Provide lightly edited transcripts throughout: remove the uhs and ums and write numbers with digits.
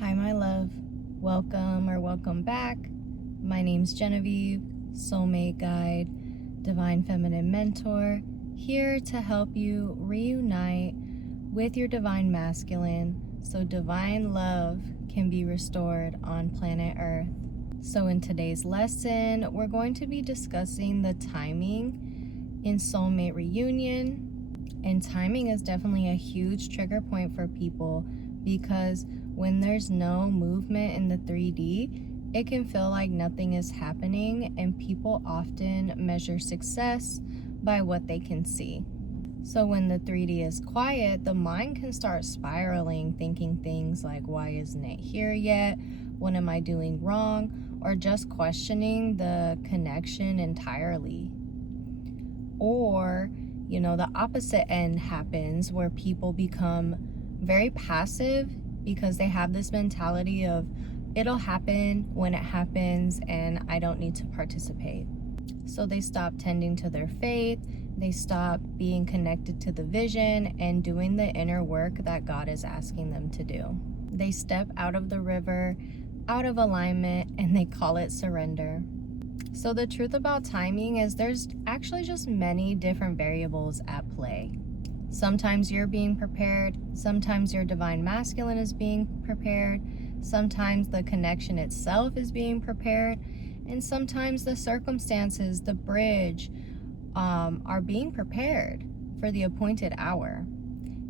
Hi, my love. Welcome back. My name's Genevieve, Soulmate Guide, Divine Feminine Mentor, here to help you reunite with your Divine Masculine so divine love can be restored on planet Earth. So in today's lesson, we're going to be discussing the timing in Soulmate reunion. And timing is definitely a huge trigger point for people because when there's no movement in the 3D, it can feel like nothing is happening, and people often measure success by what they can see. So when the 3D is quiet, the mind can start spiraling, thinking things like, why isn't it here yet? What am I doing wrong? Or just questioning the connection entirely. Or the opposite end happens where people become very passive because they have this mentality of it'll happen when it happens and I don't need to participate. So they stop tending to their faith, they stop being connected to the vision and doing the inner work that God is asking them to do. They step out of the river, out of alignment, and they call it surrender. So the truth about timing is there's actually just many different variables at play. Sometimes you're being prepared, sometimes your divine masculine is being prepared, sometimes the connection itself is being prepared, and sometimes the circumstances, the bridge, are being prepared for the appointed hour.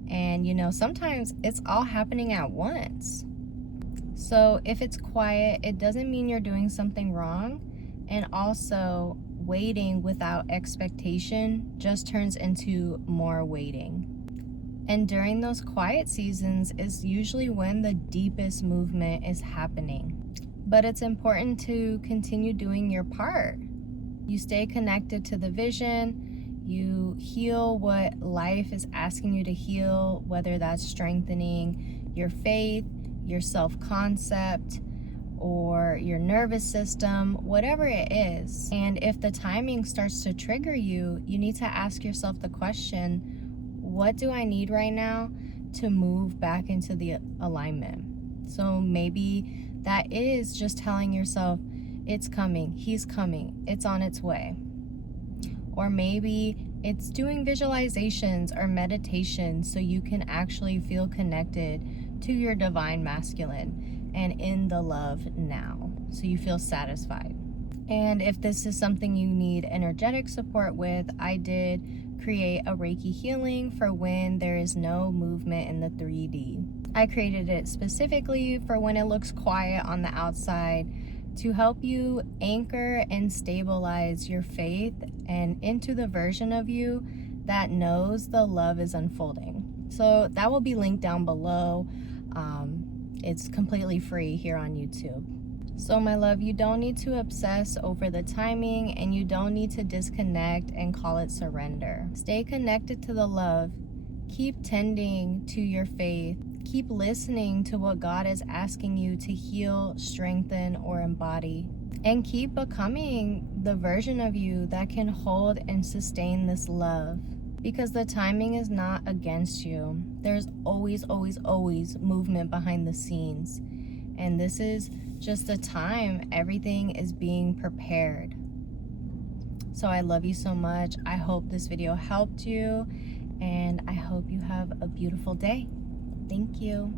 And sometimes it's all happening at once. So if it's quiet, it doesn't mean you're doing something wrong. And also, waiting without expectation just turns into more waiting. And during those quiet seasons is usually when the deepest movement is happening. But it's important to continue doing your part. You stay connected to the vision, you heal what life is asking you to heal, whether that's strengthening your faith, your self-concept, or your nervous system, whatever it is. And if the timing starts to trigger you, you need to ask yourself the question, what do I need right now to move back into the alignment? So maybe that is just telling yourself, it's coming, he's coming, it's on its way. Or maybe it's doing visualizations or meditation so you can actually feel connected to your divine masculine and in the love now, so you feel satisfied. And if this is something you need energetic support with, I did create a Reiki healing for when there is no movement in the 3D. I created it specifically for when it looks quiet on the outside to help you anchor and stabilize your faith and into the version of you that knows the love is unfolding. So that will be linked down below. It's completely free here on YouTube. So my love, you don't need to obsess over the timing and you don't need to disconnect and call it surrender. Stay connected to the love. Keep tending to your faith. Keep listening to what God is asking you to heal, strengthen, or embody. And keep becoming the version of you that can hold and sustain this love. Because the timing is not against you. There's always, always, always movement behind the scenes. And this is just the time everything is being prepared. So I love you so much. I hope this video helped you. And I hope you have a beautiful day. Thank you.